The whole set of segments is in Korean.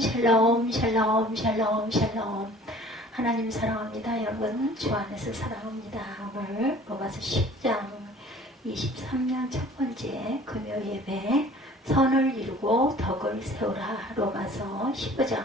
샬롬 샬롬 샬롬 샬롬. 하나님 사랑합니다. 여러분 주 안에서 사랑합니다. 오늘 로마서 10장 23년 첫 번째 금요 예배, 선을 이루고 덕을 세우라. 로마서 15장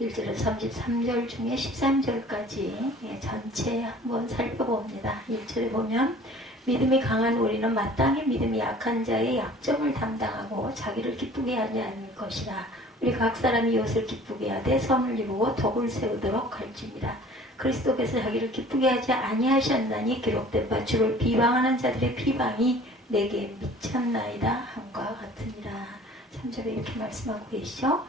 1절에서 33절 중에 13절까지 전체 한번 살펴봅니다. 1절에 보면 믿음이 강한 우리는 마땅히 믿음이 약한 자의 약점을 담당하고 자기를 기쁘게 하지 않을 것이라. 우리 각 사람이 이웃을 기쁘게 하되 선을 이루고 덕을 세우도록 할지니라. 그리스도께서 자기를 기쁘게 하지 아니하셨나니 기록된 바 주를 비방하는 자들의 비방이 내게 미쳤나이다 함과 같으니라. 3절에 이렇게 말씀하고 계시죠.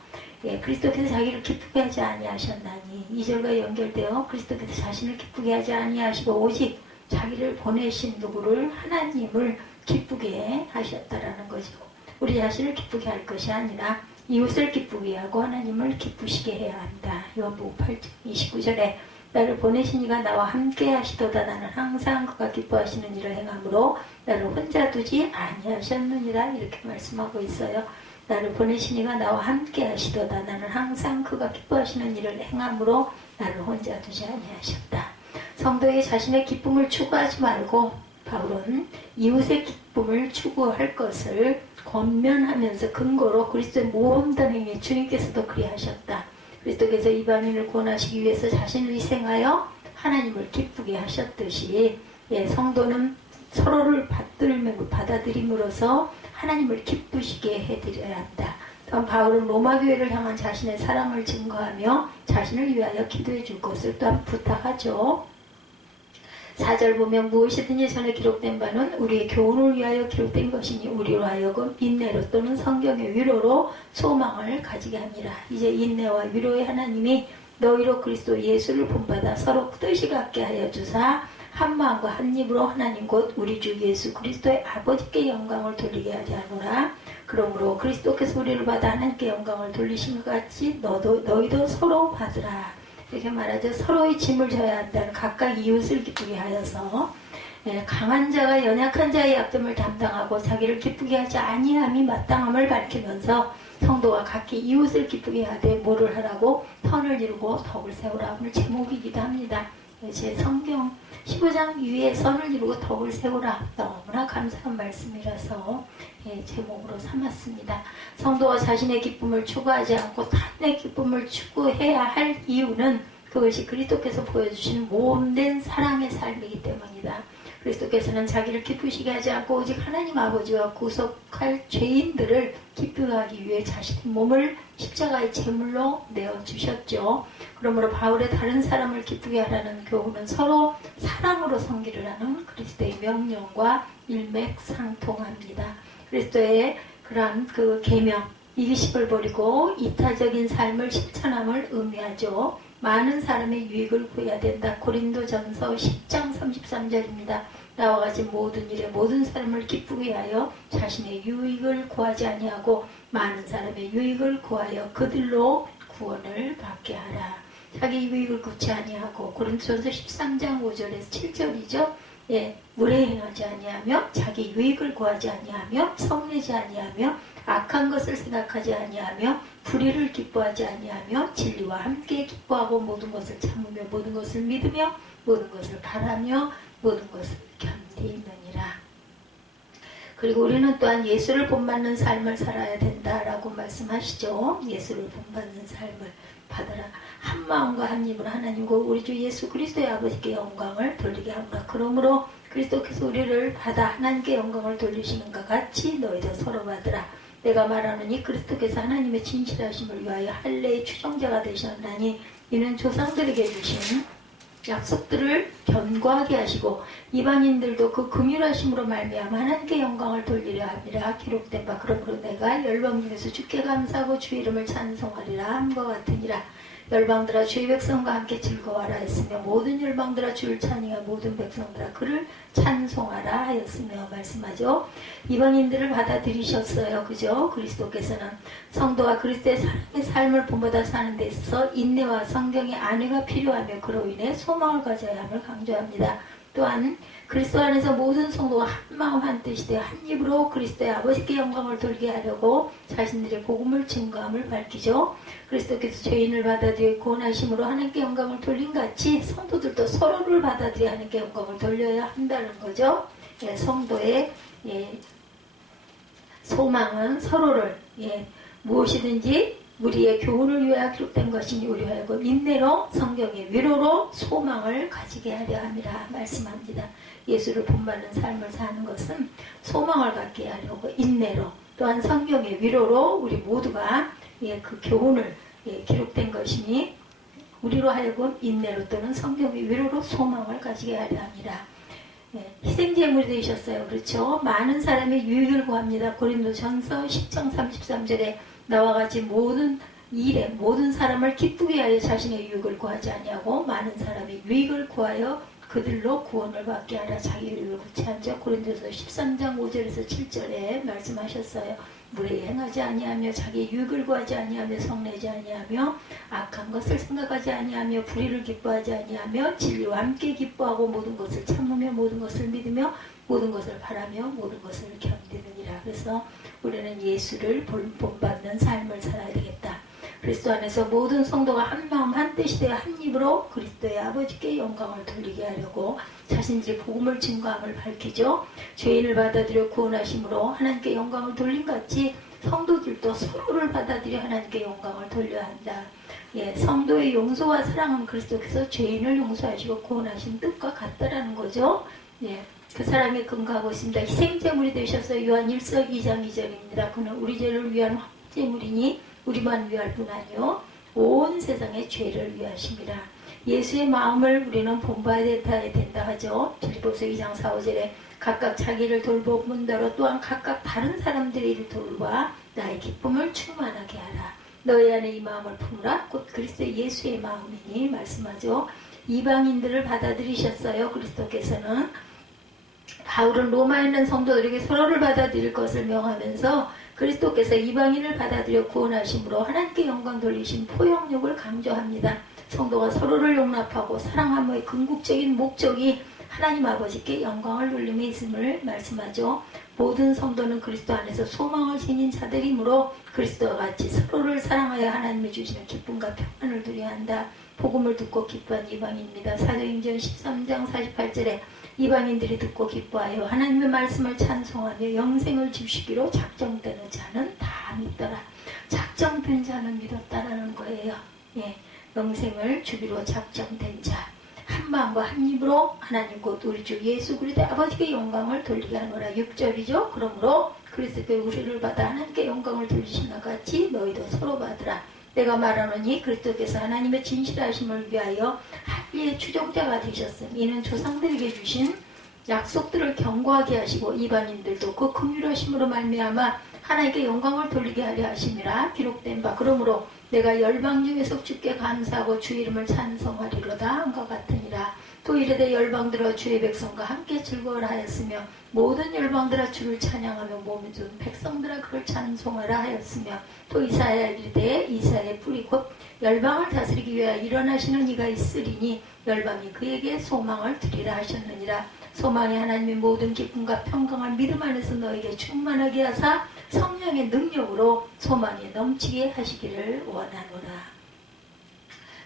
그리스도께서 자기를 기쁘게 하지 아니하셨나니 2절과 연결되어 그리스도께서 자신을 기쁘게 하지 아니하시고 오직 자기를 보내신 누구를 하나님을 기쁘게 하셨다라는 거죠. 우리 자신을 기쁘게 할 것이 아니라 이웃을 기쁘게 하고 하나님을 기쁘시게 해야 한다. 요한복음 8장 29절에 나를 보내신 이가 나와 함께 하시도다. 나는 항상 그가 기뻐하시는 일을 행함으로 나를 혼자 두지 아니하셨느니라. 이렇게 말씀하고 있어요. 나를 보내신 이가 나와 함께 하시도다. 나는 항상 그가 기뻐하시는 일을 행함으로 나를 혼자 두지 아니하셨다. 성도의 자신의 기쁨을 추구하지 말고 바울은 이웃의 기쁨을 추구할 것을 권면하면서 근거로 그리스도의 모험단 행위 주님께서도 그리하셨다. 그리스도께서 이방인을 구원하시기 위해서 자신을 희생하여 하나님을 기쁘게 하셨듯이 성도는 서로를 받아들임으로써 하나님을 기쁘시게 해드려야 한다. 또한 바울은 로마 교회를 향한 자신의 사랑을 증거하며 자신을 위하여 기도해 줄 것을 또한 부탁하죠. 4절 보면 무엇이든지 전에 기록된 바는 우리의 교훈을 위하여 기록된 것이니 우리로 하여금 인내로 또는 성경의 위로로 소망을 가지게 합니다. 이제 인내와 위로의 하나님이 너희로 그리스도 예수를 본받아 서로 뜻이 같게 하여 주사 한 마음과 한 입으로 하나님 곧 우리 주 예수 그리스도의 아버지께 영광을 돌리게 하지 않으라. 그러므로 그리스도께서 우리를 받아 하나님께 영광을 돌리신 것 같이 너희도 서로 받으라. 이렇게 말하죠. 서로의 짐을 져야 한다는, 각각 이웃을 기쁘게 하여서 강한 자가 연약한 자의 약점을 담당하고 자기를 기쁘게 하지 아니함이 마땅함을 밝히면서 성도가 각기 이웃을 기쁘게 하되 뭐를 하라고? 선을 이루고 덕을 세우라. 오늘 제목이기도 합니다. 제 성경 15장 위에 선을 이루고 덕을 세우라. 너무나 감사한 말씀이라서 제목으로 삼았습니다. 성도가 자신의 기쁨을 추구하지 않고 타인의 기쁨을 추구해야 할 이유는 그것이 그리스도께서 보여주신 모험된 사랑의 삶이기 때문이다. 그리스도께서는 자기를 기쁘시게 하지 않고 오직 하나님 아버지와 구속할 죄인들을 기쁘게 하기 위해 자신의 몸을 십자가의 제물로 내어주셨죠. 그러므로 바울의 다른 사람을 기쁘게 하라는 교훈은 서로 사랑으로 섬기를 하는 그리스도의 명령과 일맥상통합니다. 그리스도의 그러한 그 계명, 이기심을 버리고 이타적인 삶을 실천함을 의미하죠. 많은 사람의 유익을 구해야 된다. 고린도전서 10장 33절입니다. 나와 같이 모든 일에 모든 사람을 기쁘게 하여 자신의 유익을 구하지 아니하고 많은 사람의 유익을 구하여 그들로 구원을 받게 하라. 자기 유익을 구치 아니하고 고린도전서 13장 5절에서 7절이죠. 무례 행하지 아니하며 자기 유익을 구하지 아니하며 성내지 아니하며 악한 것을 생각하지 아니하며 불의를 기뻐하지 아니하며 진리와 함께 기뻐하고 모든 것을 참으며 모든 것을 믿으며 모든 것을 바라며 모든 것을 견디느니라. 그리고 우리는 또한 예수를 본받는 삶을 살아야 된다라고 말씀하시죠. 예수를 본받는 삶을 받아라. 한 마음과 한 입으로 하나님과 우리 주 예수 그리스도의 아버지께 영광을 돌리게 하노라. 그러므로 그리스도께서 우리를 받아 하나님께 영광을 돌리시는 것 같이 너희도 서로 받으라. 내가 말하노니 그리스도께서 하나님의 진실하심을 위하여 할례의 추종자가 되셨나니 이는 조상들에게 주신 약속들을 견고하게 하시고 이방인들도 그 긍휼하심으로 말미암아 하나님께 영광을 돌리려 함이라. 기록된 바 그러므로 내가 열방 중에서 주께 감사하고 주 이름을 찬송하리라 함과 같으니라. 열방들아 주의 백성과 함께 즐거워하라 했으며 모든 열방들아 주를 찬양하여 모든 백성들아 그를 찬송하라 하였으며 말씀하죠. 이방인들을 받아들이셨어요. 그죠? 그리스도께서는 성도가 그리스도의 사랑의 삶을 본보다 사는 데 있어서 인내와 성경의 안위가 필요하며 그로 인해 소망을 가져야 함을 강조합니다. 또한 그리스도 안에서 모든 성도가 한 마음 한 뜻이 되어 한 입으로 그리스도의 아버지께 영광을 돌게 하려고 자신들의 복음을 증거함을 밝히죠. 그리스도께서 죄인을 받아들여 구원하심으로 하나님께 영광을 돌린 같이 성도들도 서로를 받아들여 하나님께 영광을 돌려야 한다는 거죠. 예, 성도의 소망은 서로를 무엇이든지 우리의 교훈을 위하여 기록된 것이니 우리하여금 인내로 성경의 위로로 소망을 가지게 하려 함이라 말씀합니다. 예수를 본받는 삶을 사는 것은 소망을 갖게 하려고 인내로 또한 성경의 위로로 우리 모두가 그 교훈을 기록된 것이니 우리로 하여금 인내로 또는 성경의 위로로 소망을 가지게 하려 함이라. 희생제물이 되셨어요. 그렇죠? 많은 사람의 유익을 구합니다. 고린도전서 10장 33절에 나와 같이 모든 일에 모든 사람을 기쁘게 하여 자신의 유익을 구하지 아니하고 많은 사람의 유익을 구하여 그들로 구원을 받게 하라. 자기 유익을 구치 않죠. 고린도서 13장 5절에서 7절에 말씀하셨어요. 무례히 행하지 아니하며 자기 유익을 구하지 아니하며 성내지 아니하며 악한 것을 생각하지 아니하며 불의를 기뻐하지 아니하며 진리와 함께 기뻐하고 모든 것을 참으며 모든 것을 믿으며 모든 것을 바라며 모든 것을 견디느니라. 그래서 우리는 예수를 본받는 삶을 살아야 되겠다. 그리스도 안에서 모든 성도가 한 마음 한 뜻이 되어 한 입으로 그리스도의 아버지께 영광을 돌리게 하려고 자신들의 복음을 증거함을 밝히죠. 죄인을 받아들여 구원하심으로 하나님께 영광을 돌린 같이 성도들도 서로를 받아들여 하나님께 영광을 돌려야 한다. 성도의 용서와 사랑은 그리스도께서 죄인을 용서하시고 구원하신 뜻과 같다라는 거죠. 그 사랑에 근거하고 있습니다. 희생제물이 되셔서 요한 1서 2장 2절입니다. 그는 우리 죄를 위한 화제물이니 우리만 위할 뿐 아니요 온 세상의 죄를 위하심이라. 예수의 마음을 우리는 본받아야 된다 하죠. 빌립보서 2장 4, 5절에 각각 자기를 돌보는 대로 또한 각각 다른 사람들의 일을 돌봐 나의 기쁨을 충만하게 하라. 너희 안에 이 마음을 품으라. 곧 그리스도 예수의 마음이니 말씀하죠. 이방인들을 받아들이셨어요. 그리스도께서는 바울은 로마에 있는 성도들에게 서로를 받아들일 것을 명하면서 그리스도께서 이방인을 받아들여 구원하심으로 하나님께 영광 돌리신 포용력을 강조합니다. 성도가 서로를 용납하고 사랑함의 궁극적인 목적이 하나님 아버지께 영광을 돌림에 있음을 말씀하죠. 모든 성도는 그리스도 안에서 소망을 지닌 자들이므로 그리스도와 같이 서로를 사랑하여 하나님이 주시는 기쁨과 평안을 누려야 한다. 복음을 듣고 기뻐한 이방인입니다. 사도행전 13장 48절에 이방인들이 듣고 기뻐하여 하나님의 말씀을 찬송하며 영생을 주시기로 작정되는 자는 다 믿더라. 작정된 자는 믿었다라는 거예요. 영생을 주기로 작정된 자. 한 마음과 한 입으로 하나님 곧 우리 주 예수 그리스도 아버지께 영광을 돌리게 하노라. 6절이죠. 그러므로 그리스도께 우리를 받아 하나님께 영광을 돌리시나 같이 너희도 서로 받으라. 내가 말하노니 그리스도께서 하나님의 진실하심을 위하여 할례의 추종자가 되셨음. 이는 조상들에게 주신 약속들을 견고하게 하시고 이방인들도 그 긍휼하심으로 말미암아 하나님께 영광을 돌리게 하려 하심이라. 기록된 바 그러므로 내가 열방 중에서 주께 감사하고 주 이름을 찬송하리로다 한것 같으니라. 또 이르되 열방들아 주의 백성과 함께 즐거워라 하였으며 모든 열방들아 주를 찬양하며 모든 백성들아 그를 찬송하라 하였으며 또 이사야 이르되 이사야의 뿌리 곧 열방을 다스리기 위하여 일어나시는 이가 있으리니 열방이 그에게 소망을 드리라 하셨느니라. 소망이 하나님의 모든 기쁨과 평강을 믿음 안에서 너에게 충만하게 하사 성령의 능력으로 소망에 넘치게 하시기를 원하노라.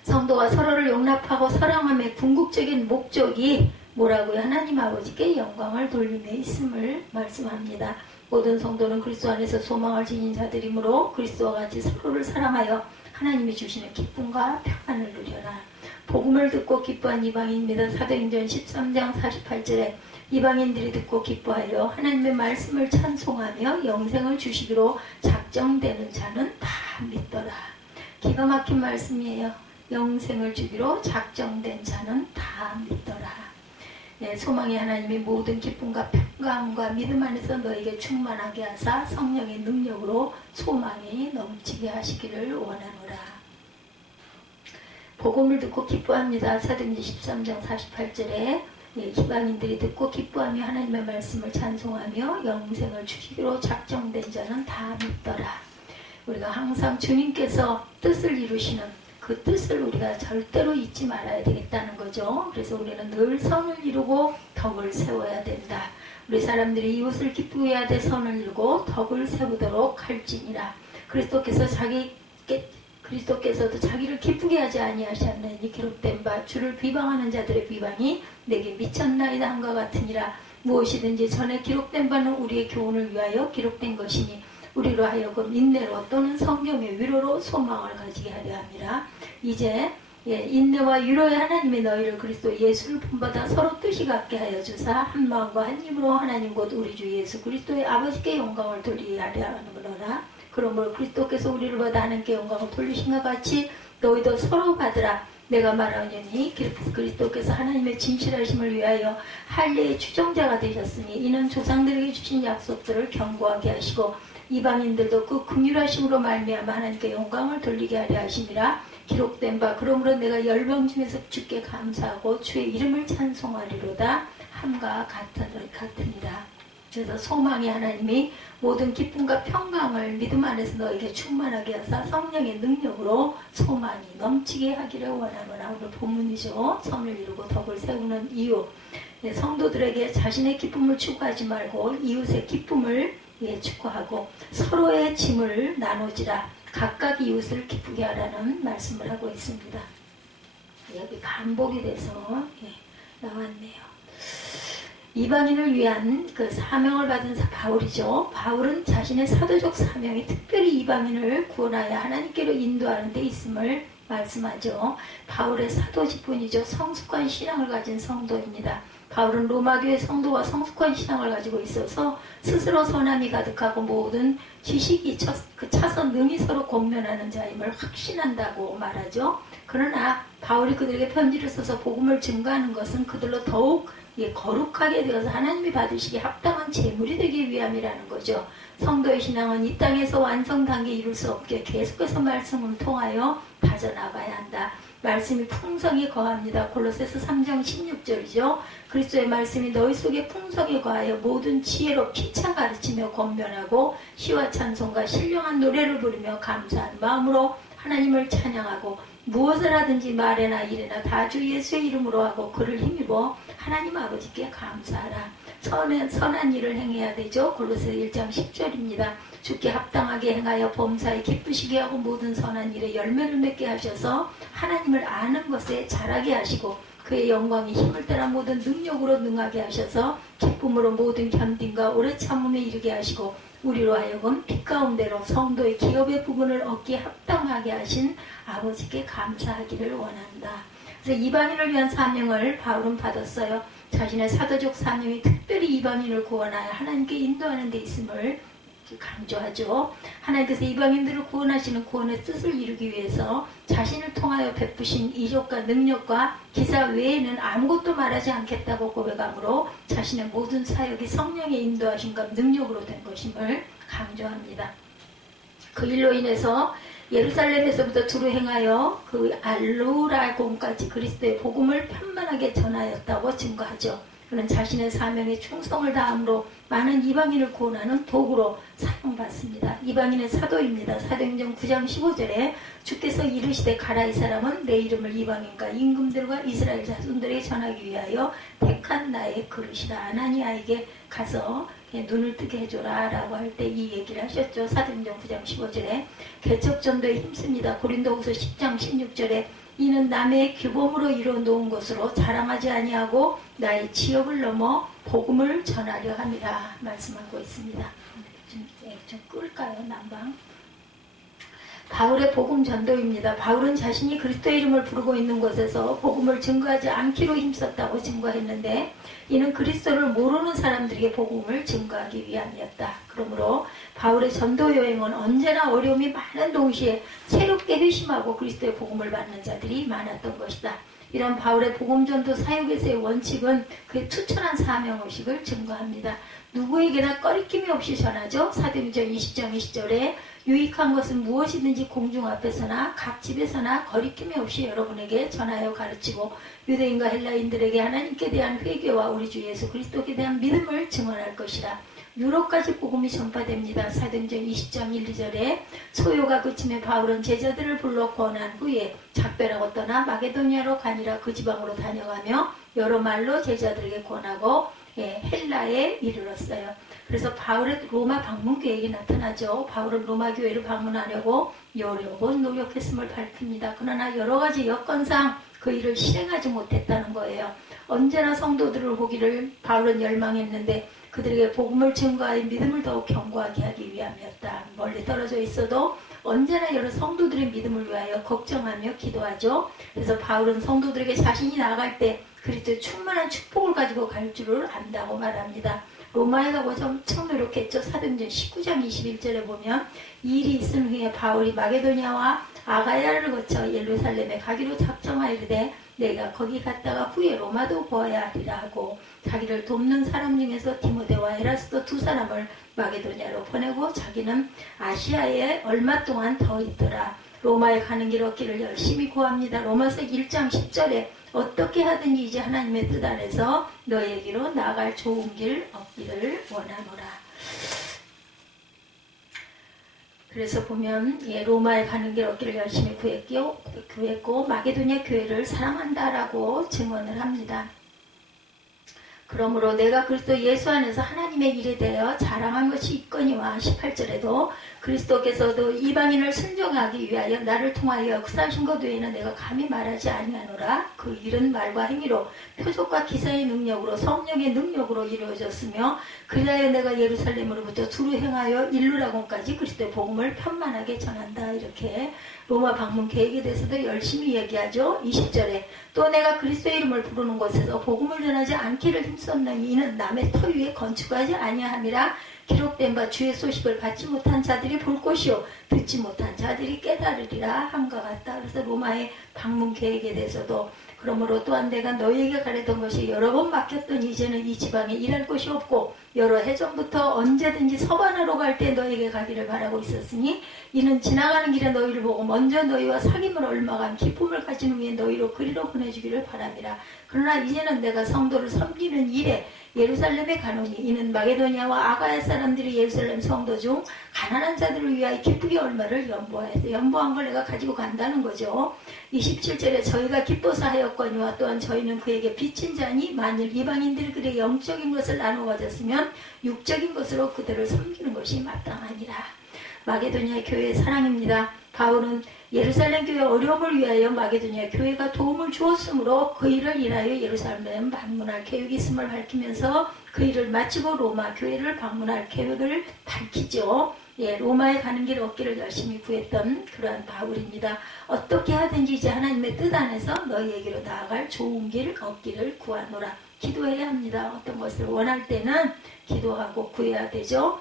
성도가 서로를 용납하고 사랑함의 궁극적인 목적이 뭐라고요? 하나님 아버지께 영광을 돌림에 있음을 말씀합니다. 모든 성도는 그리스도 안에서 소망을 지닌 자들이므로 그리스도와 같이 서로를 사랑하여 하나님이 주시는 기쁨과 평안을 누려라. 복음을 듣고 기뻐한 이방인입니다. 사도행전 13장 48절에 이방인들이 듣고 기뻐하여 하나님의 말씀을 찬송하며 영생을 주시기로 작정되는 자는 다 믿더라. 기가 막힌 말씀이에요. 영생을 주기로 작정된 자는 다 믿더라. 소망이 하나님이 모든 기쁨과 평강과 믿음 안에서 너에게 충만하게 하사 성령의 능력으로 소망이 넘치게 하시기를 원하노라. 복음을 듣고 기뻐합니다. 사도행전 13장 48절에 이방인들이 듣고 기뻐하며 하나님의 말씀을 찬송하며 영생을 주시기로 작정된 자는 다 믿더라. 우리가 항상 주님께서 뜻을 이루시는 그 뜻을 우리가 절대로 잊지 말아야 되겠다는 거죠. 그래서 우리는 늘 선을 이루고 덕을 세워야 된다. 우리 사람들이 이웃을 기쁘게 해야 돼 선을 이루고 덕을 세우도록 할지니라. 그리스도께서도 자기를 기쁘게 하지 아니하셨느니 기록된 바 주를 비방하는 자들의 비방이 내게 미쳤나이다 한것 같으니라. 무엇이든지 전에 기록된 바는 우리의 교훈을 위하여 기록된 것이니 우리로 하여금 인내로 또는 성경의 위로로 소망을 가지게 하려 함이라. 이제 인내와 위로의 하나님의 너희를 그리스도 예수를 본받아 서로 뜻이 같게 하여 주사 한 마음과 한 힘으로 하나님 곧 우리 주 예수 그리스도의 아버지께 영광을 돌리게 하려 하는구나. 그러므로 그리스도께서 우리를 받아 하나님께 영광을 돌리신 것 같이 너희도 서로 받으라. 내가 말하노니 그리스도께서 하나님의 진실하심을 위하여 할례의 추종자가 되셨으니 이는 조상들에게 주신 약속들을 견고하게 하시고 이방인들도 그 긍휼하심으로 말미암아 하나님께 영광을 돌리게 하려 하심이라. 기록된 바 그러므로 내가 열방 중에서 주께 감사하고 주의 이름을 찬송하리로다 함과 같으니라. 그래서 소망의 하나님이 모든 기쁨과 평강을 믿음 안에서 너에게 충만하게 하사 성령의 능력으로 소망이 넘치게 하기를 원하노라. 오늘 본문이죠. 선을 이루고 덕을 세우는 이유. 성도들에게 자신의 기쁨을 추구하지 말고 이웃의 기쁨을 추구하고 서로의 짐을 나누지라. 각각 이웃을 기쁘게 하라는 말씀을 하고 있습니다. 여기 반복이 돼서 나왔네요. 이방인을 위한 그 사명을 받은 바울이죠. 바울은 자신의 사도적 사명이 특별히 이방인을 구원하여 하나님께로 인도하는 데 있음을 말씀하죠. 바울의 사도직분이죠. 성숙한 신앙을 가진 성도입니다. 바울은 로마교회 성도와 성숙한 신앙을 가지고 있어서 스스로 선함이 가득하고 모든 지식이 차선 능히 서로 공면하는 자임을 확신한다고 말하죠. 그러나 바울이 그들에게 편지를 써서 복음을 증거하는 것은 그들로 더욱 거룩하게 되어서 하나님이 받으시기에 합당한 제물이 되기 위함이라는 거죠. 성도의 신앙은 이 땅에서 완성 단계 이룰 수 없게 계속해서 말씀을 통하여 다져나가야 한다. 말씀이 풍성히 거합니다. 골로새서 3장 16절이죠. 그리스도의 말씀이 너희 속에 풍성히 거하여 모든 지혜로 피차 가르치며 권면하고 시와 찬송과 신령한 노래를 부르며 감사한 마음으로 하나님을 찬양하고 무엇을 하든지 말에나 일에나 다 주 예수의 이름으로 하고 그를 힘입어 하나님 아버지께 감사하라. 선한 일을 행해야 되죠. 골로새 1장 10절입니다. 주께 합당하게 행하여 범사에 기쁘시게 하고 모든 선한 일에 열매를 맺게 하셔서 하나님을 아는 것에 자라게 하시고 그의 영광이 힘을 따라 모든 능력으로 능하게 하셔서 기쁨으로 모든 견딤과 오래 참음에 이르게 하시고 우리로 하여금 빛 가운데로 성도의 기업의 부분을 얻기에 합당하게 하신 아버지께 감사하기를 원한다. 그래서 이방인을 위한 사명을 바울은 받았어요. 자신의 사도적 사명이 특별히 이방인을 구원하여 하나님께 인도하는 데 있음을 강조하죠. 하나님께서 이방인들을 구원하시는 구원의 뜻을 이루기 위해서 자신을 통하여 베푸신 이적과 능력과 기사 외에는 아무것도 말하지 않겠다고 고백하므로 자신의 모든 사역이 성령의 인도하심과 능력으로 된 것임을 강조합니다. 그 일로 인해서 예루살렘에서부터 두루 행하여 그 알루라곰까지 그리스도의 복음을 편만하게 전하였다고 증거하죠. 그는 자신의 사명에 충성을 다함으로 많은 이방인을 구원하는 도구로 사용받습니다. 이방인의 사도입니다. 사도행전 9장 15절에 주께서 이르시되 가라 이 사람은 내 이름을 이방인과 임금들과 이스라엘 자손들에게 전하기 위하여 택한 나의 그릇이라. 아나니아에게 가서 눈을 뜨게 해줘라 라고 할 때 이 얘기를 하셨죠. 사도행전 9장 15절에 개척전도에 힘씁니다. 고린도후서 10장 16절에 이는 남의 규범으로 이뤄놓은 것으로 자랑하지 아니하고 나의 지역을 넘어 복음을 전하려 함이라 말씀하고 있습니다. 좀 끌까요? 난방. 바울의 복음 전도입니다. 바울은 자신이 그리스도의 이름을 부르고 있는 곳에서 복음을 증거하지 않기로 힘썼다고 증거했는데 이는 그리스도를 모르는 사람들에게 복음을 증거하기 위함이었다. 그러므로 바울의 전도 여행은 언제나 어려움이 많은 동시에 새롭게 회심하고 그리스도의 복음을 받는 자들이 많았던 것이다. 이런 바울의 복음 전도 사역에서의 원칙은 그의 투철한 사명의식을 증거합니다. 누구에게나 꺼리낌이 없이 전하죠. 사도행전 20장 20절에 유익한 것은 무엇이든지 공중 앞에서나 각 집에서나 거리낌이 없이 여러분에게 전하여 가르치고 유대인과 헬라인들에게 하나님께 대한 회개와 우리 주 예수 그리스도께 대한 믿음을 증언할 것이라. 유럽까지 복음이 전파됩니다. 사도행전 20장 1, 2절에 소요가 그치며 바울은 제자들을 불러 권한 후에 작별하고 떠나 마게도니아로 가니라. 그 지방으로 다녀가며 여러 말로 제자들에게 권하고 헬라에 이르렀어요. 그래서 바울의 로마 방문 계획이 나타나죠. 바울은 로마 교회를 방문하려고 여러 번 노력했음을 밝힙니다. 그러나 여러 가지 여건상 그 일을 실행하지 못했다는 거예요. 언제나 성도들을 보기를 바울은 열망했는데 그들에게 복음을 증거하여 믿음을 더욱 견고하게 하기 위함이었다. 멀리 떨어져 있어도 언제나 여러 성도들의 믿음을 위하여 걱정하며 기도하죠. 그래서 바울은 성도들에게 자신이 나갈 때 그리스도의 충만한 축복을 가지고 갈 줄을 안다고 말합니다. 로마에 가고 엄청 노력했죠. 사도행전 19장 21절에 보면 이 일이 있은 후에 바울이 마게도냐와 아가야를 거쳐 예루살렘에 가기로 작정하이르되 내가 거기 갔다가 후에 로마도 보아야 하리라 하고 자기를 돕는 사람 중에서 디모데와 에라스도 두 사람을 마게도냐로 보내고 자기는 아시아에 얼마 동안 더 있더라. 로마에 가는 길 얻기를 열심히 구합니다. 로마서 1장 10절에 어떻게 하든지 이제 하나님의 뜻 안에서 너에게로 나아갈 좋은 길 얻기를 원하노라. 그래서 보면 로마에 가는 길 얻기를 열심히 구했고 마게도냐 교회를 사랑한다라고 증언을 합니다. 그러므로 내가 그리스도 예수 안에서 하나님의 일에 대하여 자랑한 것이 있거니와 18절에도 그리스도께서도 이방인을 순종하기 위하여 나를 통하여 역사하신 것 외에는 내가 감히 말하지 아니하노라. 그 일은 말과 행위로 표적과 기사의 능력으로 성령의 능력으로 이루어졌으며 그리하여 내가 예루살렘으로부터 두루 행하여 일루라곤까지 그리스도의 복음을 편만하게 전한다. 이렇게 로마 방문 계획에 대해서도 열심히 얘기하죠. 20절에 또 내가 그리스도의 이름을 부르는 곳에서 복음을 전하지 않기를 힘썼나니 이는 남의 터 위에 건축하지 아니함이라. 기록된 바 주의 소식을 받지 못한 자들이 볼 것이요 듣지 못한 자들이 깨달으리라 함과 같다. 그래서 로마의 방문 계획에 대해서도 그러므로 또한 내가 너희에게 가르쳤던 것이 여러 번 막혔더니 이제는 이 지방에 일할 곳이 없고 여러 해 전부터 언제든지 서반하러 갈 때 너희에게 가기를 바라고 있었으니 이는 지나가는 길에 너희를 보고 먼저 너희와 사귐을 얼마간 기쁨을 가진 후에 너희로 그리로 보내주기를 바랍니다. 그러나 이제는 내가 성도를 섬기는 일에 예루살렘에 가노니 이는 마게도냐와 아가야 사람들이 예루살렘 성도 중 가난한 자들을 위하여 기쁘게 얼마를 연보하였어요. 연보한 걸 내가 가지고 간다는 거죠. 27절에 저희가 기뻐서 하였거니와 또한 저희는 그에게 빚진 자니 만일 이방인들이 그의 영적인 것을 나누어 가졌으면 육적인 것으로 그들을 섬기는 것이 마땅하니라. 마게도냐 교회의 사랑입니다. 바울은 예루살렘 교회 어려움을 위하여 마게도냐 교회가 도움을 주었으므로 그 일을 인하여 예루살렘 방문할 계획이 있음을 밝히면서 그 일을 마치고 로마 교회를 방문할 계획을 밝히죠. 로마에 가는 길 얻기를 열심히 구했던 그러한 바울입니다. 어떻게 하든지 이제 하나님의 뜻 안에서 너희에게로 나아갈 좋은 길 얻기를 구하노라. 기도해야 합니다. 어떤 것을 원할 때는 기도하고 구해야 되죠.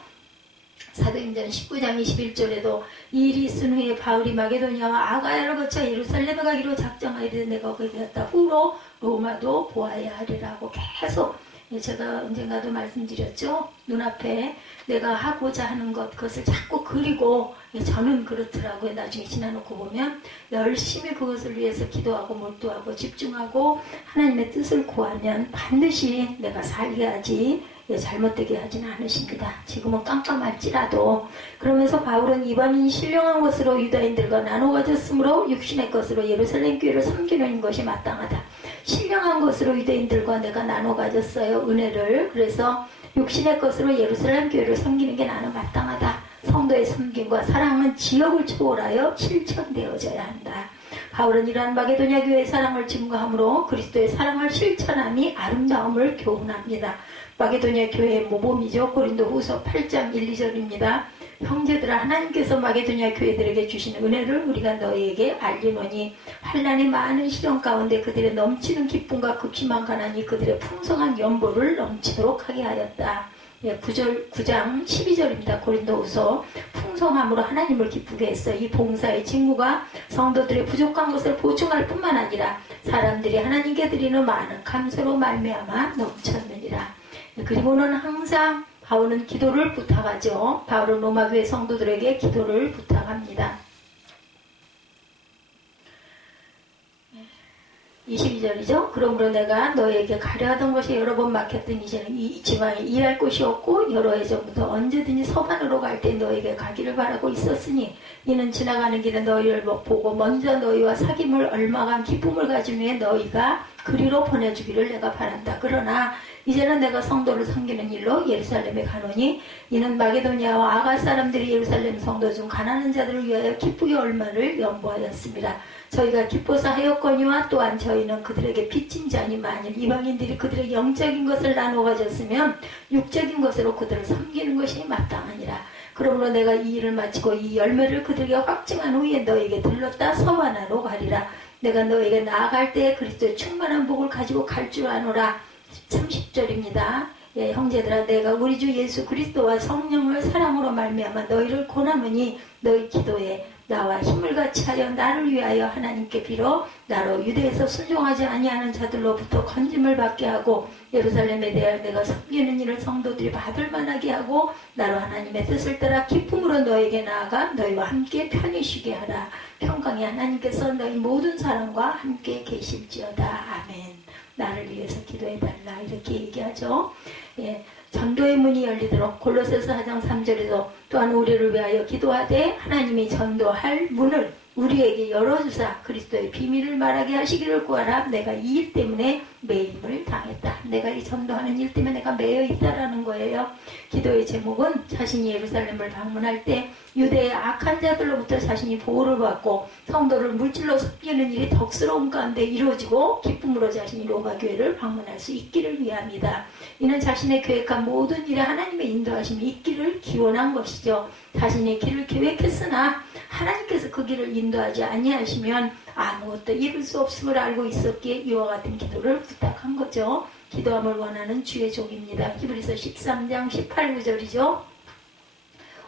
사도행전 19장 21절에도 이 일이 있은 후에 바울이 마게도냐와 아가야를 거쳐 예루살렘에 가기로 작정하이르되 내가 거기 갔다 후로 로마도 보아야 하리라고 계속 제가 언젠가도 말씀드렸죠. 눈앞에 내가 하고자 하는 것 그것을 자꾸 그리고 저는 그렇더라고요. 나중에 지나놓고 보면 열심히 그것을 위해서 기도하고 몰두하고 집중하고 하나님의 뜻을 구하면 반드시 내가 살게 하지 잘못되게 하지는 않으십니다. 지금은 깜깜할지라도. 그러면서 바울은 이방인이 신령한 것으로 유다인들과 나눠 가졌으므로 육신의 것으로 예루살렘 교회를 섬기는 것이 마땅하다. 신령한 것으로 유대인들과 내가 나눠 가졌어요. 은혜를. 그래서 육신의 것으로 예루살렘 교회를 섬기는 게 나는 마땅하다. 성도의 섬김과 사랑은 지역을 초월하여 실천되어져야 한다. 바울은 이러한 마게도냐 교회의 사랑을 증거함으로 그리스도의 사랑을 실천함이 아름다움을 교훈합니다. 마게도냐 교회의 모범이죠. 고린도 후서 8장 1, 2절입니다. 형제들아 하나님께서 마게도냐 교회들에게 주신 은혜를 우리가 너희에게 알리노니 환난이 많은 시련 가운데 그들의 넘치는 기쁨과 극심한 가난이 그들의 풍성한 연보를 넘치도록 하게 하였다. 9장 12절입니다. 고린도후서 풍성함으로 하나님을 기쁘게 했어. 이 봉사의 직무가 성도들의 부족한 것을 보충할 뿐만 아니라 사람들이 하나님께 드리는 많은 감사로 말미암아 넘쳤느니라. 그리고는 항상 바울은 기도를 부탁하죠. 바울은 로마교회 성도들에게 기도를 부탁합니다. 22절이죠. 그러므로 내가 너에게 가려 하던 것이 여러 번 막혔더니 이제는 이 지방에 일할 곳이 없고 여러 해 전부터 언제든지 서반으로 갈 때 너에게 가기를 바라고 있었으니 이는 지나가는 길에 너희를 보고 먼저 너희와 사귐을 얼마간 기쁨을 가진 후에 너희가 그리로 보내주기를 내가 바란다. 그러나 이제는 내가 성도를 섬기는 일로 예루살렘에 가노니 이는 마게도니아와 아가 사람들이 예루살렘 성도 중 가난한 자들을 위하여 기쁘게 얼마를 연보하였습니다. 저희가 기뻐서 하였거니와 또한 저희는 그들에게 빚진 자니 만일 이방인들이 그들의 영적인 것을 나누어 가졌으면 육적인 것으로 그들을 섬기는 것이 마땅하니라. 그러므로 내가 이 일을 마치고 이 열매를 그들에게 확증한 후에 너에게 들렀다 서바나로 가리라. 내가 너에게 나아갈 때 그리스도의 충만한 복을 가지고 갈 줄 아노라. 30절입니다. 예, 형제들아 내가 우리 주 예수 그리스도와 성령을 사랑으로 말미암아 너희를 권하노니 너희 기도에 나와 힘을 같이 하여 나를 위하여 하나님께 빌어 나로 유대에서 순종하지 아니하는 자들로부터 건짐을 받게 하고 예루살렘에 대하여 내가 섬기는 일을 성도들이 받을 만하게 하고 나로 하나님의 뜻을 따라 기쁨으로 너에게 나아가 너희와 함께 편히 쉬게 하라. 평강의 하나님께서 너희 모든 사람과 함께 계실지어다. 아멘. 나를 위해서 기도해달라 이렇게 얘기하죠. 예, 전도의 문이 열리도록 골로새서 4장 3절에도 또한 우리를 위하여 기도하되 하나님이 전도할 문을 우리에게 열어주사 그리스도의 비밀을 말하게 하시기를 구하라. 내가 이 일 때문에 매임을 당했다. 내가 이 전도하는 일 때문에 내가 매여 있다라는 거예요. 기도의 제목은 자신이 예루살렘을 방문할 때 유대의 악한 자들로부터 자신이 보호를 받고 성도를 물질로 섬기는 일이 덕스러움 가운데 이루어지고 기쁨으로 자신이 로마 교회를 방문할 수 있기를 위함이다. 이는 자신의 계획한 모든 일에 하나님의 인도하심이 있기를 기원한 것이죠. 자신의 길을 계획했으나 하나님께서 그 길을 인도하지 아니하시면 아무것도 이룰 수 없음을 알고 있었기에 이와 같은 기도를 부탁한 거죠. 기도함을 원하는 주의 종입니다. 히브리서 13장 18, 9절이죠.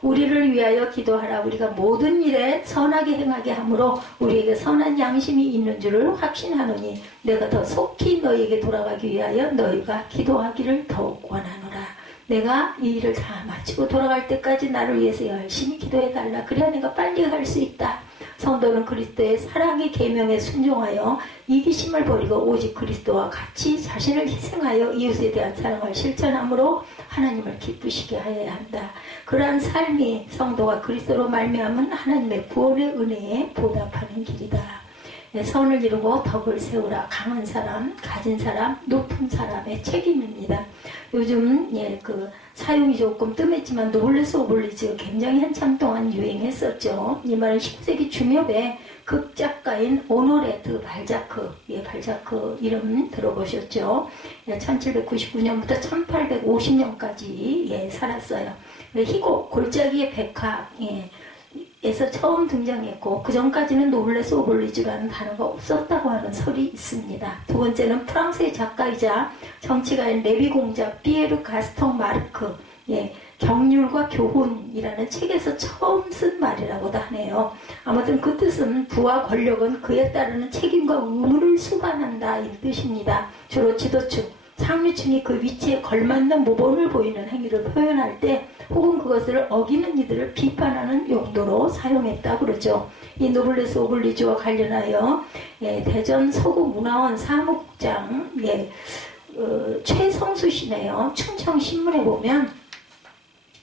우리를 위하여 기도하라. 우리가 모든 일에 선하게 행하게 하므로 우리에게 선한 양심이 있는 줄을 확신하노니 내가 더 속히 너희에게 돌아가기 위하여 너희가 기도하기를 더욱 원하노라. 내가 이 일을 다 마치고 돌아갈 때까지 나를 위해서 열심히 기도해달라. 그래야 내가 빨리 갈 수 있다. 성도는 그리스도의 사랑의 계명에 순종하여 이기심을 버리고 오직 그리스도와 같이 자신을 희생하여 이웃에 대한 사랑을 실천함으로 하나님을 기쁘시게 하여야 한다. 그러한 삶이 성도가 그리스도로 말미암은 하나님의 구원의 은혜에 보답하는 길이다. 선을 이루고 덕을 세우라. 강한 사람, 가진 사람, 높은 사람의 책임입니다. 요즘 사용이 조금 뜸했지만 노블레스 오블리주 굉장히 한참 동안 유행했었죠. 이 말은 19세기 중엽에 극작가인 오노레트 발자크, 발자크 이름 들어보셨죠? 1799년부터 1850년까지 살았어요. 희곡, 골짜기의 백합, 에서 처음 등장했고 그 전까지는 노블레스 오블리주라는 단어가 없었다고 하는 설이 있습니다. 두 번째는 프랑스의 작가이자 정치가인 레비 공작 피에르 가스통 마르크 경륜과 교훈이라는 책에서 처음 쓴 말이라고도 하네요. 아무튼 그 뜻은 부와 권력은 그에 따르는 책임과 의무를 수반한다 이 뜻입니다. 주로 지도층, 상류층이 그 위치에 걸맞는 모범을 보이는 행위를 표현할 때 혹은 그것을 어기는 이들을 비판하는 용도로 사용했다 그러죠. 이 노블레스 오블리주와 관련하여 대전 서구문화원 사무국장 최성수 씨네요. 충청신문에 보면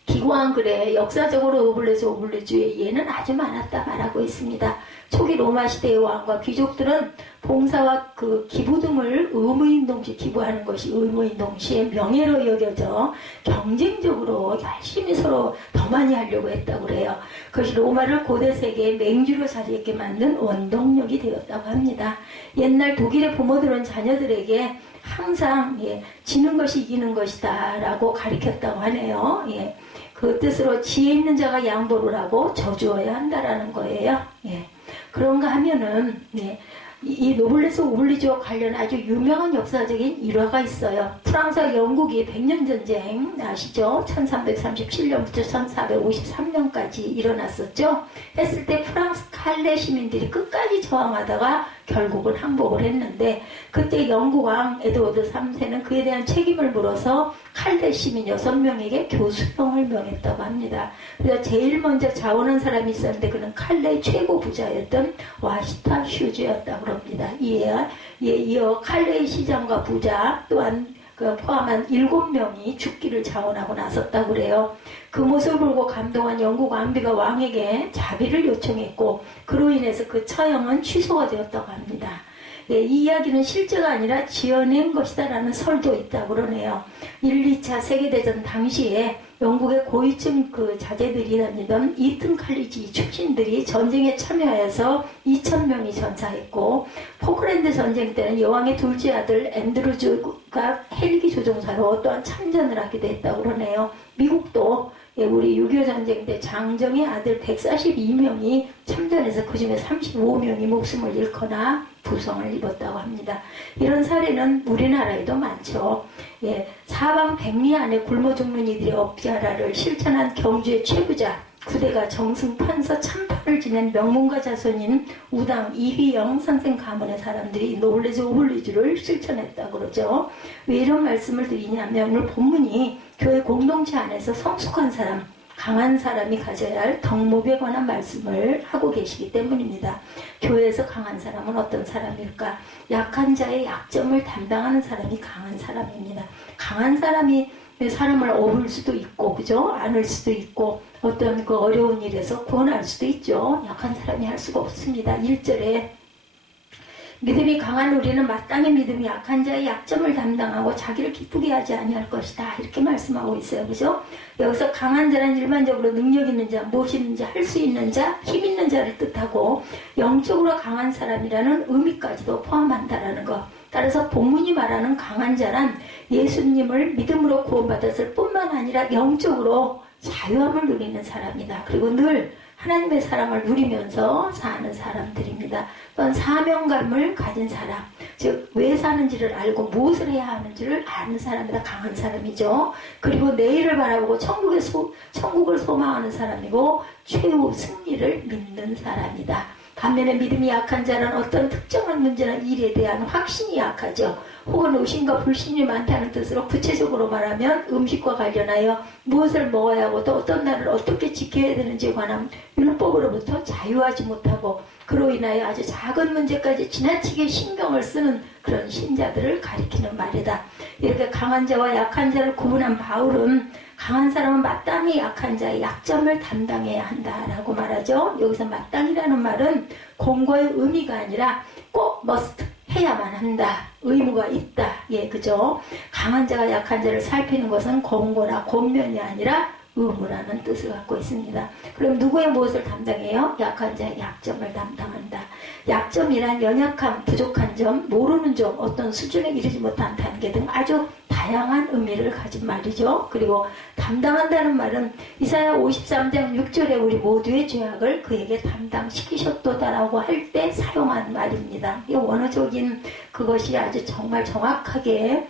기고한 글에 역사적으로 노블레스 오블리주의 예는 아주 많았다 말하고 있습니다. 초기 로마 시대의 왕과 귀족들은 봉사와 그 기부 등을 의무인 동시에 기부하는 것이 의무인 동시에 명예로 여겨져 경쟁적으로 열심히 서로 더 많이 하려고 했다고 그래요. 그것이 로마를 고대 세계의 맹주로 자리있게 만든 원동력이 되었다고 합니다. 옛날 독일의 부모들은 자녀들에게 항상 지는 것이 이기는 것이다 라고 가르쳤다고 하네요. 그 뜻으로 지혜 있는 자가 양보를 하고 저주어야 한다라는 거예요. 그런가 하면은 이 노블레스 오블리주와 관련 아주 유명한 역사적인 일화가 있어요. 프랑스와 영국이 100년 전쟁 아시죠? 1337년부터 1453년까지 일어났었죠. 했을 때 프랑스 칼레 시민들이 끝까지 저항하다가 결국은 항복을 했는데 그때 영국 왕 에드워드 3세는 그에 대한 책임을 물어서 칼레 시민 6명에게 교수형을 명했다고 합니다. 그래서 제일 먼저 자원한 사람이 있었는데 그는 칼레 최고 부자였던 와시타 휴즈였다고 그럽니다. 이에 이어 칼레의 시장과 부자 또한 포함한 7명이 죽기를 자원하고 나섰다고 그래요. 그 모습을 보고 감동한 영국 왕비가 왕에게 자비를 요청했고 그로 인해서 그 처형은 취소가 되었다고 합니다. 예, 이 이야기는 실제가 아니라 지어낸 것이다라는 설도 있다고 그러네요. 1, 2차 세계대전 당시에 영국의 고위층 자제들이 다니던 이튼 칼리지 출신들이 전쟁에 참여해서 2,000명이 전사했고, 포클랜드 전쟁 때는 여왕의 둘째 아들 앤드루즈가 헬기 조종사로 또한 참전을 하기도 했다고 그러네요. 미국도 우리 6.25 전쟁 때 장정의 아들 142명이 참전해서 그 중에 35명이 목숨을 잃거나 부상을 입었다고 합니다. 이런 사례는 우리나라에도 많죠. 사방 백리 안에 굶어 죽는 이들의 업자라를 실천한 경주의 최부자, 구대가 정승판서 참판을 지낸 명문가 자손인 우당 이휘영 선생 가문의 사람들이 노블레즈 오블리주를 실천했다고 그러죠. 왜 이런 말씀을 드리냐면 오늘 본문이 교회 공동체 안에서 성숙한 사람, 강한 사람이 가져야 할 덕목에 관한 말씀을 하고 계시기 때문입니다. 교회에서 강한 사람은 어떤 사람일까? 약한 자의 약점을 담당하는 사람이 강한 사람입니다. 강한 사람이 사람을 업을 수도 있고, 그죠? 안을 수도 있고, 어떤 그 어려운 일에서 구원할 수도 있죠. 약한 사람이 할 수가 없습니다. 1절에 믿음이 강한 우리는 마땅히 믿음이 약한 자의 약점을 담당하고 자기를 기쁘게 하지 아니할 것이다. 이렇게 말씀하고 있어요. 그죠? 여기서 강한 자는 일반적으로 능력 있는 자, 무엇이 있는지 할 수 있는 자, 힘 있는 자를 뜻하고 영적으로 강한 사람이라는 의미까지도 포함한다라는 것. 따라서 본문이 말하는 강한 자란 예수님을 믿음으로 구원받았을 뿐만 아니라 영적으로 자유함을 누리는 사람이다. 그리고 늘 하나님의 사랑을 누리면서 사는 사람들입니다. 또한 사명감을 가진 사람, 즉 왜 사는지를 알고 무엇을 해야 하는지를 아는 사람이다. 강한 사람이죠. 그리고 내일을 바라보고 천국을 소망하는 사람이고 최후 승리를 믿는 사람이다. 반면에 믿음이 약한 자는 어떤 특정한 문제나 일에 대한 확신이 약하죠. 혹은 의심과 불신이 많다는 뜻으로 구체적으로 말하면 음식과 관련하여 무엇을 먹어야 하고 또 어떤 날을 어떻게 지켜야 되는지에 관한 율법으로부터 자유하지 못하고 그로 인하여 아주 작은 문제까지 지나치게 신경을 쓰는 그런 신자들을 가리키는 말이다. 이렇게 강한 자와 약한 자를 구분한 바울은 강한 사람은 마땅히 약한 자의 약점을 담당해야 한다라고 말하죠. 여기서 마땅히라는 말은 공고의 의미가 아니라 꼭 must 해야만 한다. 의무가 있다. 예, 그죠? 강한 자가 약한 자를 살피는 것은 공고나 권면이 아니라 의무라는 뜻을 갖고 있습니다. 그럼 누구의 무엇을 담당해요? 약한 자의 약점을 담당한다. 약점이란 연약함, 부족한 점, 모르는 점, 어떤 수준에 이르지 못한 단계 등 아주 다양한 의미를 가진 말이죠. 그리고 담당한다는 말은 이사야 53장 6절에 우리 모두의 죄악을 그에게 담당시키셨도다라고 할 때 사용한 말입니다. 이 원어적인 그것이 아주 정말 정확하게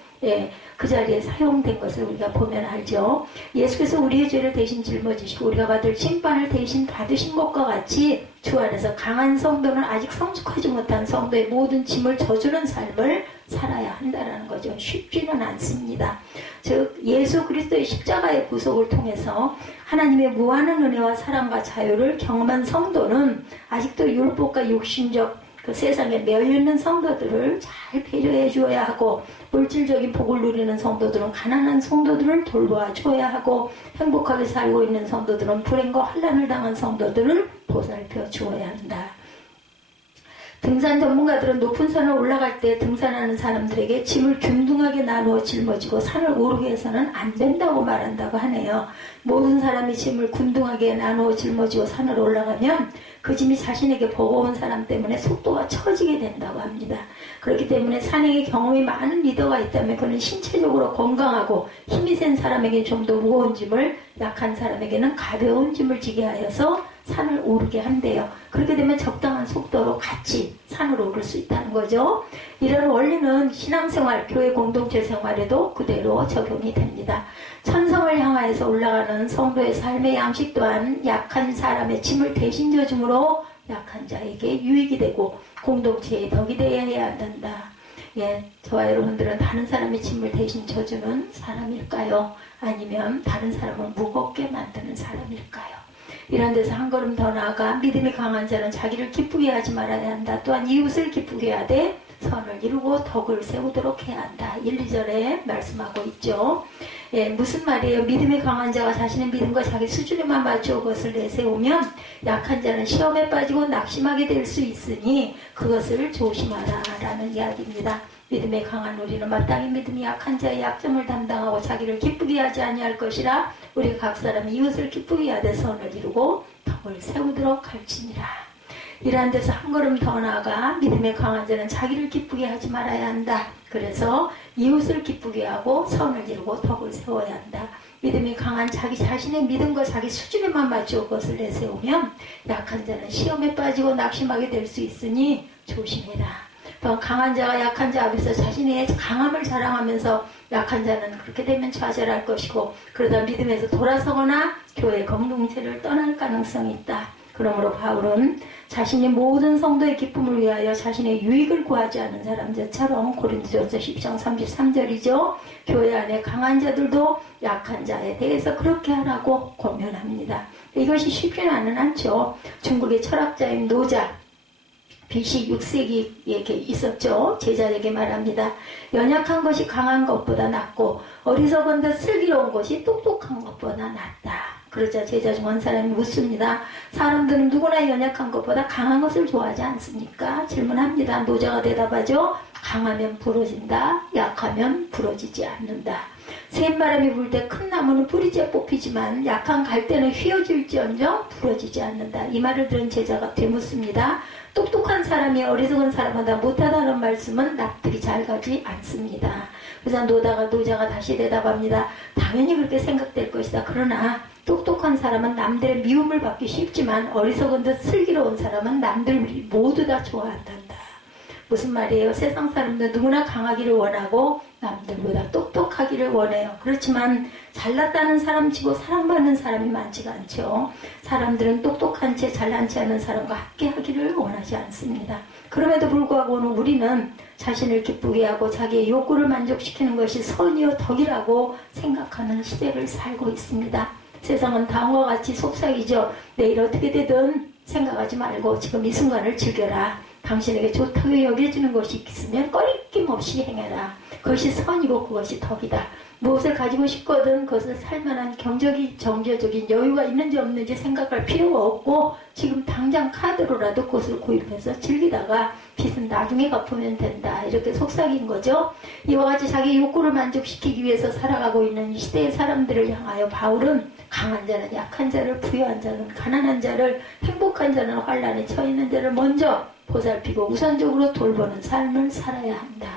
그 자리에 사용된 것을 우리가 보면 알죠. 예수께서 우리의 죄를 대신 짊어지시고 우리가 받을 심판을 대신 받으신 것과 같이 주 안에서 강한 성도는 아직 성숙하지 못한 성도의 모든 짐을 져주는 삶을 살아야 한다는 거죠. 쉽지는 않습니다. 즉 예수 그리스도의 십자가의 구속을 통해서 하나님의 무한한 은혜와 사랑과 자유를 경험한 성도는 아직도 율법과 육신적 그 세상에 매여있는 성도들을 잘 배려해 주어야 하고 물질적인 복을 누리는 성도들은 가난한 성도들을 돌보아 줘야 하고 행복하게 살고 있는 성도들은 불행과 환난을 당한 성도들을 보살펴 주어야 한다. 등산 전문가들은 높은 산을 올라갈 때 등산하는 사람들에게 짐을 균등하게 나누어 짊어지고 산을 오르게 해서는 안 된다고 말한다고 하네요. 모든 사람이 짐을 균등하게 나누어 짊어지고 산을 올라가면 그 짐이 자신에게 버거운 사람 때문에 속도가 처지게 된다고 합니다. 그렇기 때문에 산행에 경험이 많은 리더가 있다면 그는 신체적으로 건강하고 힘이 센 사람에게는 좀 더 무거운 짐을, 약한 사람에게는 가벼운 짐을 지게 하여서 산을 오르게 한대요. 그렇게 되면 적당한 속도로 같이 산을 오를 수 있다는 거죠. 이런 원리는 신앙생활, 교회 공동체 생활에도 그대로 적용이 됩니다. 천성을 향하여서 올라가는 성도의 삶의 양식 또한 약한 사람의 짐을 대신 져줌으로 약한 자에게 유익이 되고 공동체의 덕이 되어야 해야 한다. 예, 저와 여러분들은 다른 사람의 짐을 대신 져주는 사람일까요? 아니면 다른 사람을 무겁게 만드는 사람일까요? 이런 데서 한 걸음 더 나아가 믿음이 강한 자는 자기를 기쁘게 하지 말아야 한다. 또한 이웃을 기쁘게 하되 선을 이루고 덕을 세우도록 해야 한다. 1, 2절에 말씀하고 있죠. 예, 무슨 말이에요? 믿음이 강한 자가 자신의 믿음과 자기 수준에만 맞추어 그것을 내세우면 약한 자는 시험에 빠지고 낙심하게 될 수 있으니 그것을 조심하라 라는 이야기입니다. 믿음에 강한 우리는 마땅히 믿음이 약한 자의 약점을 담당하고 자기를 기쁘게 하지 아니할 것이라 우리 각 사람이 이웃을 기쁘게 하되 선을 이루고 덕을 세우도록 갈지니라. 이러한 데서 한 걸음 더 나아가 믿음에 강한 자는 자기를 기쁘게 하지 말아야 한다. 그래서 이웃을 기쁘게 하고 선을 이루고 덕을 세워야 한다. 믿음이 강한 자기 자신의 믿음과 자기 수준에만 맞추어 그것을 내세우면 약한 자는 시험에 빠지고 낙심하게 될 수 있으니 조심해라. 또 강한 자가 약한 자 앞에서 자신의 강함을 자랑하면서 약한 자는 그렇게 되면 좌절할 것이고 그러다 믿음에서 돌아서거나 교회 공동체를 떠날 가능성이 있다. 그러므로 바울은 자신이 모든 성도의 기쁨을 위하여 자신의 유익을 구하지 않은 사람들처럼 고린도전서 10장 33절이죠. 교회 안에 강한 자들도 약한 자에 대해서 그렇게 하라고 권면합니다. 이것이 쉽지는 않죠. 중국의 철학자인 노자 BC 6세기에 있었죠. 제자에게 말합니다. 연약한 것이 강한 것보다 낫고 어리석은 듯 슬기로운 것이 똑똑한 것보다 낫다. 그러자 제자 중 한 사람이 묻습니다. 사람들은 누구나 연약한 것보다 강한 것을 좋아하지 않습니까? 질문합니다. 노자가 대답하죠. 강하면 부러진다. 약하면 부러지지 않는다. 센 바람이 불 때 큰 나무는 뿌리째 뽑히지만 약한 갈대는 휘어질지언정 부러지지 않는다. 이 말을 들은 제자가 되묻습니다. 똑똑한 사람이 어리석은 사람보다 못하다는 말씀은 납득이 잘 가지 않습니다. 그래서 노자가 다시 대답합니다. 당연히 그렇게 생각될 것이다. 그러나 똑똑한 사람은 남들의 미움을 받기 쉽지만 어리석은 듯 슬기로운 사람은 남들 모두 다 좋아한단다. 무슨 말이에요? 세상 사람들 누구나 강하기를 원하고 남들보다 똑똑하기를 원해요. 그렇지만 잘났다는 사람치고 사랑받는 사람이 많지가 않죠. 사람들은 똑똑한 채 잘난 체 않은 사람과 함께하기를 원하지 않습니다. 그럼에도 불구하고는 우리는 자신을 기쁘게 하고 자기의 욕구를 만족시키는 것이 선이요 덕이라고 생각하는 시대를 살고 있습니다. 세상은 다음과 같이 속삭이죠. 내일 어떻게 되든 생각하지 말고 지금 이 순간을 즐겨라. 당신에게 좋다고 여겨지는 것이 있으면 꺼리낌 없이 행해라. 그것이 선이고 그것이 덕이다. 무엇을 가지고 싶거든 그것을 살만한 정서적인 여유가 있는지 없는지 생각할 필요가 없고 지금 당장 카드로라도 그것을 구입해서 즐기다가 빚은 나중에 갚으면 된다. 이렇게 속삭인 거죠. 이와 같이 자기 욕구를 만족시키기 위해서 살아가고 있는 이 시대의 사람들을 향하여 바울은 강한 자는 약한 자를, 부유한 자는 가난한 자를, 행복한 자는 환난에 처해있는 자를 먼저 보살피고 우선적으로 돌보는 삶을 살아야 한다.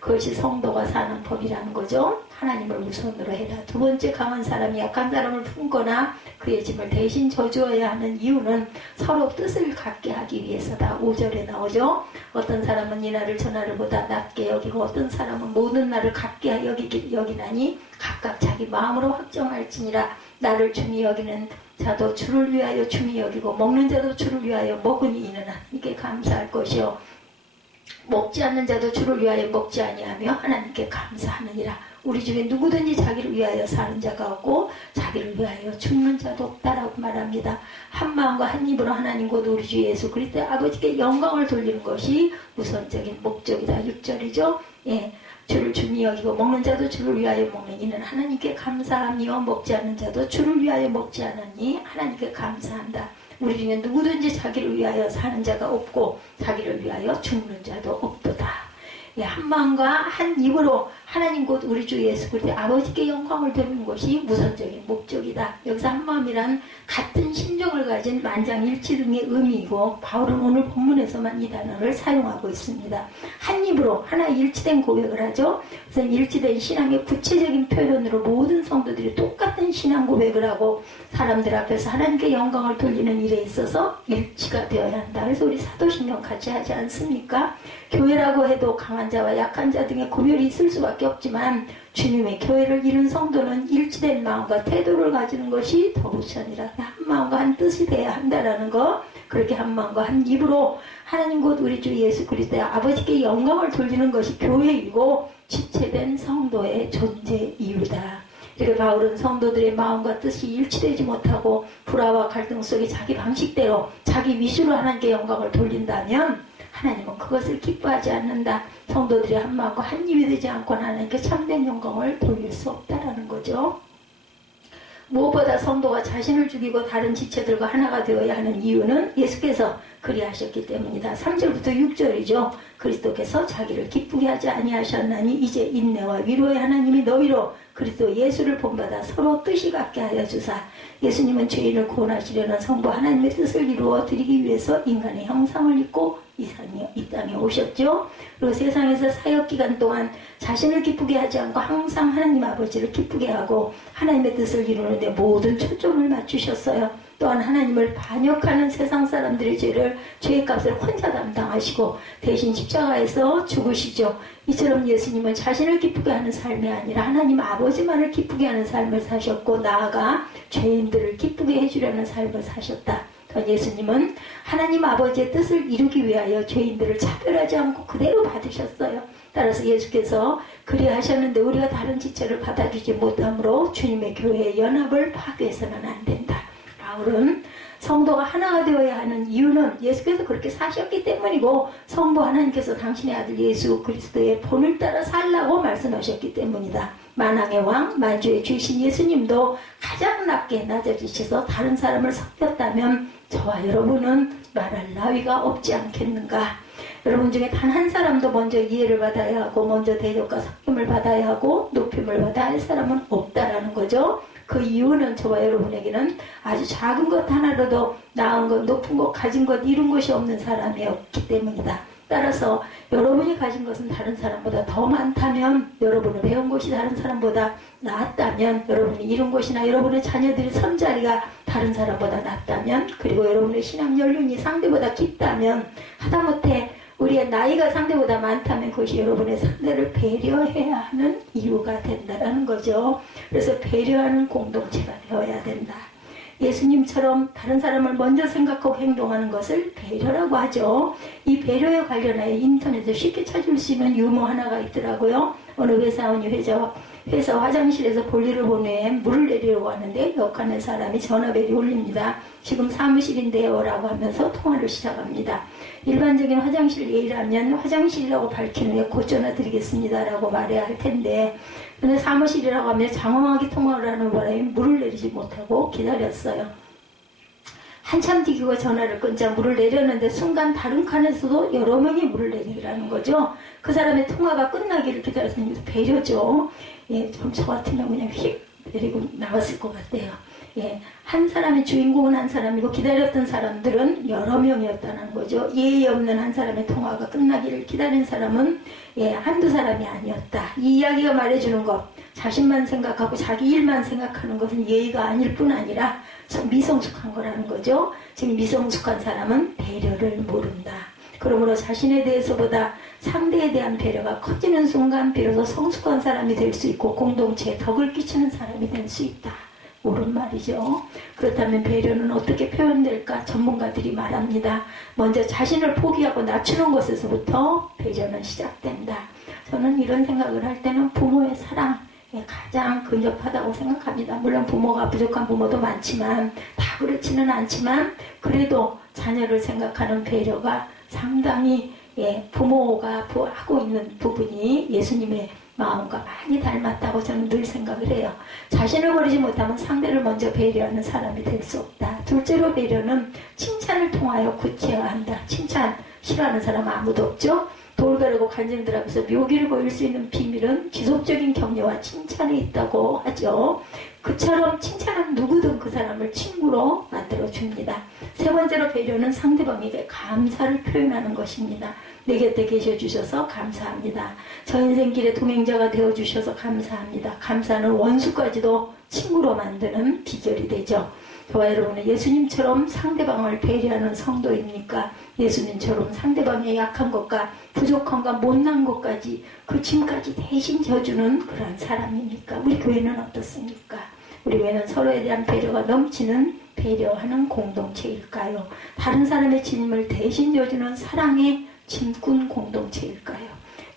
그것이 성도가 사는 법이라는 거죠. 하나님을 우선으로 해라. 두 번째, 강한 사람이 약한 사람을 품거나 그의 짐을 대신 져주어야 하는 이유는 서로 뜻을 같게 하기 위해서다. 5절에 나오죠. 어떤 사람은 이 날을 저 날보다 낮게 여기고 어떤 사람은 모든 날을 같게 여기나니 각각 자기 마음으로 확정할지니라. 나를 중히 여기는 자도 주를 위하여 중히 여기고 먹는 자도 주를 위하여 먹으니 이는 하나님께 감사할 것이요 먹지 않는 자도 주를 위하여 먹지 아니하며 하나님께 감사하느니라. 우리 중에 누구든지 자기를 위하여 사는 자가 없고 자기를 위하여 죽는 자도 없다라고 말합니다. 한 마음과 한 입으로 하나님 곧 우리 주 예수 그리스도의 아버지께 영광을 돌리는 것이 우선적인 목적이다. 6절이죠. 예. 주를 중히 여기고 먹는 자도 주를 위하여 먹는 이는 하나님께 감사하며 먹지 않는 자도 주를 위하여 먹지 않으니 하나님께 감사한다. 우리 중에 누구든지 자기를 위하여 사는 자가 없고 자기를 위하여 죽는 자도 없도다. 예, 한 마음과 한 입으로 하나님 곧 우리 주 예수 그리스도 아버지께 영광을 돌리는 것이 우선적인 목적이다. 여기서 한 마음이란 같은 심정을 가진 만장일치 등의 의미이고 바울은 오늘 본문에서만 이 단어를 사용하고 있습니다. 한 입으로 하나 일치된 고백을 하죠. 그래서 일치된 신앙의 구체적인 표현으로 모든 성도들이 똑같은 신앙 고백을 하고 사람들 앞에서 하나님께 영광을 돌리는 일에 있어서 일치가 되어야 한다. 그래서 우리 사도신경 같이 하지 않습니까? 교회라고 해도 강한 자와 약한 자 등의 구별이 있을 수밖에 없지만 주님의 교회를 이룬 성도는 일치된 마음과 태도를 가지는 것이 더 우선이라. 한 마음과 한 뜻이 돼야 한다라는 거. 그렇게 한 마음과 한 입으로 하나님 곧 우리 주 예수 그리스도의 아버지께 영광을 돌리는 것이 교회이고 지체된 성도의 존재 이유다. 이렇게 바울은 성도들의 마음과 뜻이 일치되지 못하고 불화와 갈등 속에 자기 방식대로 자기 위주로 하나님께 영광을 돌린다면 하나님은 그것을 기뻐하지 않는다. 성도들이 한 마음과 한 입이 되지 않고 하나님께 참된 영광을 돌릴 수 없다라는 거죠. 무엇보다 성도가 자신을 죽이고 다른 지체들과 하나가 되어야 하는 이유는 예수께서 그리하셨기 때문이다. 3절부터 6절이죠. 그리스도께서 자기를 기쁘게 하지 아니하셨나니 이제 인내와 위로의 하나님이 너희로 그리스도 예수를 본받아 서로 뜻이 같게 하여 주사. 예수님은 죄인을 구원하시려는 성부 하나님의 뜻을 이루어 드리기 위해서 인간의 형상을 입고 이 땅에 오셨죠. 그리고 세상에서 사역기간 동안 자신을 기쁘게 하지 않고 항상 하나님 아버지를 기쁘게 하고 하나님의 뜻을 이루는데 모든 초점을 맞추셨어요. 또한 하나님을 반역하는 세상 사람들의 죄의 값을 혼자 담당하시고 대신 십자가에서 죽으시죠. 이처럼 예수님은 자신을 기쁘게 하는 삶이 아니라 하나님 아버지만을 기쁘게 하는 삶을 사셨고 나아가 죄인들을 기쁘게 해주려는 삶을 사셨다. 예수님은 하나님 아버지의 뜻을 이루기 위하여 죄인들을 차별하지 않고 그대로 받으셨어요. 따라서 예수께서 그리하셨는데 우리가 다른 지체를 받아주지 못하므로 주님의 교회의 연합을 파괴해서는 안 된다. 바울은 성도가 하나가 되어야 하는 이유는 예수께서 그렇게 사셨기 때문이고 성부 하나님께서 당신의 아들 예수 그리스도의 본을 따라 살라고 말씀하셨기 때문이다. 만왕의 왕 만주의 주신 예수님도 가장 낮게 낮아지셔서 다른 사람을 섞였다면 저와 여러분은 말할 나위가 없지 않겠는가. 여러분 중에 단 한 사람도 먼저 이해를 받아야 하고 먼저 대접과 섬김을 받아야 하고 높임을 받아야 할 사람은 없다라는 거죠. 그 이유는 저와 여러분에게는 아주 작은 것 하나로도 나은 것, 높은 것, 가진 것, 이룬 것이 없는 사람이 없기 때문이다. 따라서 여러분이 가진 것은 다른 사람보다 더 많다면, 여러분이 배운 것이 다른 사람보다 낫다면, 여러분이 이룬 것이나 여러분의 자녀들의 선자리가 다른 사람보다 낫다면, 그리고 여러분의 신앙 연륜이 상대보다 깊다면, 하다못해 우리의 나이가 상대보다 많다면 그것이 여러분의 상대를 배려해야 하는 이유가 된다는 거죠. 그래서 배려하는 공동체가 되어야 된다. 예수님처럼 다른 사람을 먼저 생각하고 행동하는 것을 배려라고 하죠. 이 배려에 관련하여 인터넷에 쉽게 찾을 수 있는 유머 하나가 있더라고요. 어느 회사원이 회사 화장실에서 볼일을 본 후에 물을 내리려고 하는데 옆가는 사람이 전화벨이 울립니다. 지금 사무실인데요 라고 하면서 통화를 시작합니다. 일반적인 화장실 예의라면 화장실이라고 밝힌 후에 곧 전화 드리겠습니다 라고 말해야 할 텐데, 근데 사무실이라고 하면 장황하게 통화를 하는 바람에 물을 내리지 못하고 기다렸어요. 한참 뒤기고 전화를 끊자 물을 내렸는데 순간 다른 칸에서도 여러 명이 물을 내리라는 거죠. 그 사람의 통화가 끝나기를 기다렸으니 배려죠. 예, 좀 저 같으면 그냥 휙 내리고 나왔을 것 같아요. 예, 한 사람의 주인공은 한 사람이고 기다렸던 사람들은 여러 명이었다는 거죠. 예의 없는 한 사람의 통화가 끝나기를 기다린 사람은 한두 사람이 아니었다. 이 이야기가 말해주는 것, 자신만 생각하고 자기 일만 생각하는 것은 예의가 아닐 뿐 아니라 미성숙한 거라는 거죠. 지금 미성숙한 사람은 배려를 모른다. 그러므로 자신에 대해서보다 상대에 대한 배려가 커지는 순간 비로소 성숙한 사람이 될 수 있고 공동체에 덕을 끼치는 사람이 될 수 있다. 옳은 말이죠. 그렇다면 배려는 어떻게 표현될까? 전문가들이 말합니다. 먼저 자신을 포기하고 낮추는 것에서부터 배려는 시작된다. 저는 이런 생각을 할 때는 부모의 사랑 가장 근접하다고 생각합니다. 물론 부모가 부족한 부모도 많지만 다 그렇지는 않지만 그래도 자녀를 생각하는 배려가 상당히 부모가 하고 있는 부분이 예수님의 마음과 많이 닮았다고 저는 늘 생각을 해요. 자신을 버리지 못하면 상대를 먼저 배려하는 사람이 될 수 없다. 둘째로 배려는 칭찬을 통하여 굳혀야 한다. 칭찬 싫어하는 사람 아무도 없죠. 돌가르고 간증들 하면서 묘기를 보일 수 있는 비밀은 지속적인 격려와 칭찬에 있다고 하죠. 그처럼 칭찬은 누구든 그 사람을 친구로 만들어줍니다. 세 번째로 배려는 상대방에게 감사를 표현하는 것입니다. 내 곁에 계셔주셔서 감사합니다. 저 인생길의 동행자가 되어주셔서 감사합니다. 감사는 원수까지도 친구로 만드는 비결이 되죠. 저와 여러분은 예수님처럼 상대방을 배려하는 성도입니까? 예수님처럼 상대방의 약한 것과 부족함과 못난 것까지 그 짐까지 대신 져주는 그런 사람입니까? 우리 교회는 어떻습니까? 우리 교회는 서로에 대한 배려가 넘치는 배려하는 공동체일까요? 다른 사람의 짐을 대신 져주는 사랑의 짐꾼 공동체일까요?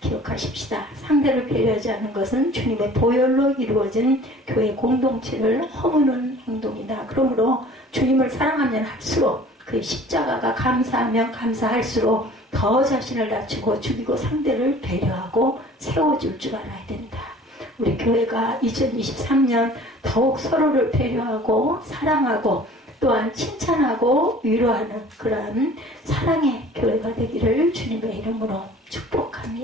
기억하십시다. 상대를 배려하지 않는 것은 주님의 보혈로 이루어진 교회 공동체를 허무는 행동이다. 그러므로 주님을 사랑하면 할수록 그 십자가가 감사하면 감사할수록 더 자신을 낮추고 죽이고 상대를 배려하고 세워줄 줄 알아야 된다. 우리 교회가 2023년 더욱 서로를 배려하고 사랑하고 또한 칭찬하고 위로하는 그러한 사랑의 교회가 되기를 주님의 이름으로 축복합니다.